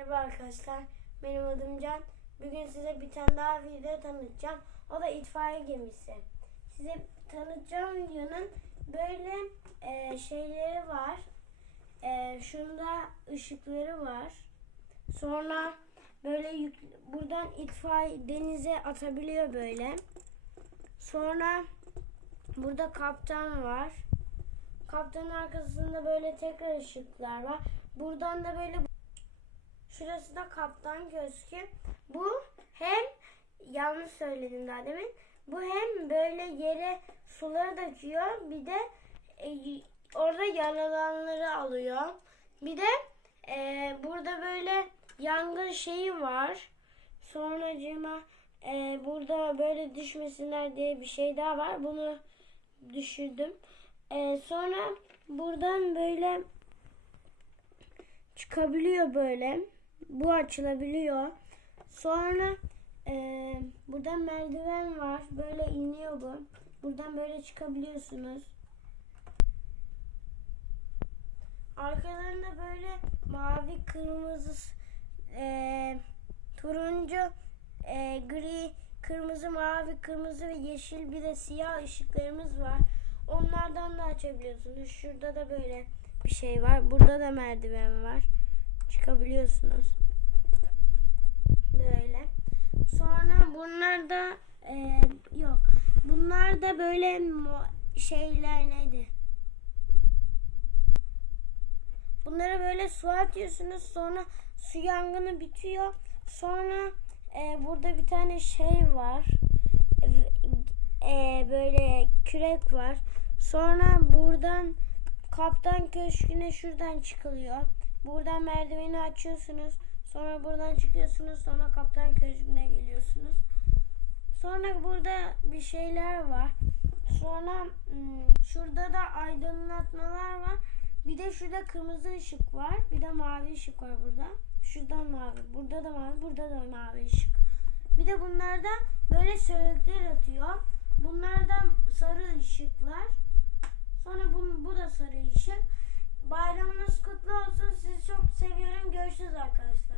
Merhaba arkadaşlar. Benim adım Can. Bugün size bir tane daha video tanıtacağım. O da itfaiye gemisi. Size tanıtacağım videonun böyle e, şeyleri var. E, şunda ışıkları var. Sonra böyle yük- buradan itfaiye denize atabiliyor böyle. Sonra burada kaptan var. Kaptanın arkasında böyle tekrar ışıklar var. Buradan da böyle Şurası da kaptan köşkü. Bu hem yanlış söyledim daha demin. Bu hem böyle yere suları döküyor. Bir de e, orada yaralananları alıyor. Bir de e, burada böyle yangın şeyi var. Sonracığıma e, burada böyle düşmesinler diye bir şey daha var. Bunu düşürdüm. E, sonra buradan böyle çıkabiliyor böyle. Bu açılabiliyor. Sonra e, buradan merdiven var. Böyle iniyor bu. Buradan böyle çıkabiliyorsunuz. Arkalarında böyle mavi, kırmızı, e, turuncu, e, gri, kırmızı, mavi, kırmızı ve yeşil bir de siyah ışıklarımız var. Onlardan da açabiliyorsunuz. Şurada da böyle bir şey var. Burada da merdiven var. Çıkabiliyorsunuz. Böyle. Sonra bunlar da e, yok. Bunlar da böyle şeyler neydi? Bunlara böyle su atıyorsunuz. Sonra su yangını bitiyor. Sonra e, burada bir tane şey var. E, böyle kürek var. Sonra buradan kaptan köşküne şuradan çıkılıyor. Buradan merdiveni açıyorsunuz. Sonra buradan çıkıyorsunuz. Sonra kaptan köşküne geliyorsunuz. Sonra burada bir şeyler var. Sonra hmm, şurada da aydınlatmalar var. Bir de şurada kırmızı ışık var. Bir de mavi ışık var burada. Şuradan mavi. Burada da mavi. Burada da mavi ışık. Bir de bunlarda böyle sönükler atıyor. Bunlar da sarı ışıklar. Sonra bu, bu da sarı ışık. Bayramınız seviyorum. Görüşürüz arkadaşlar.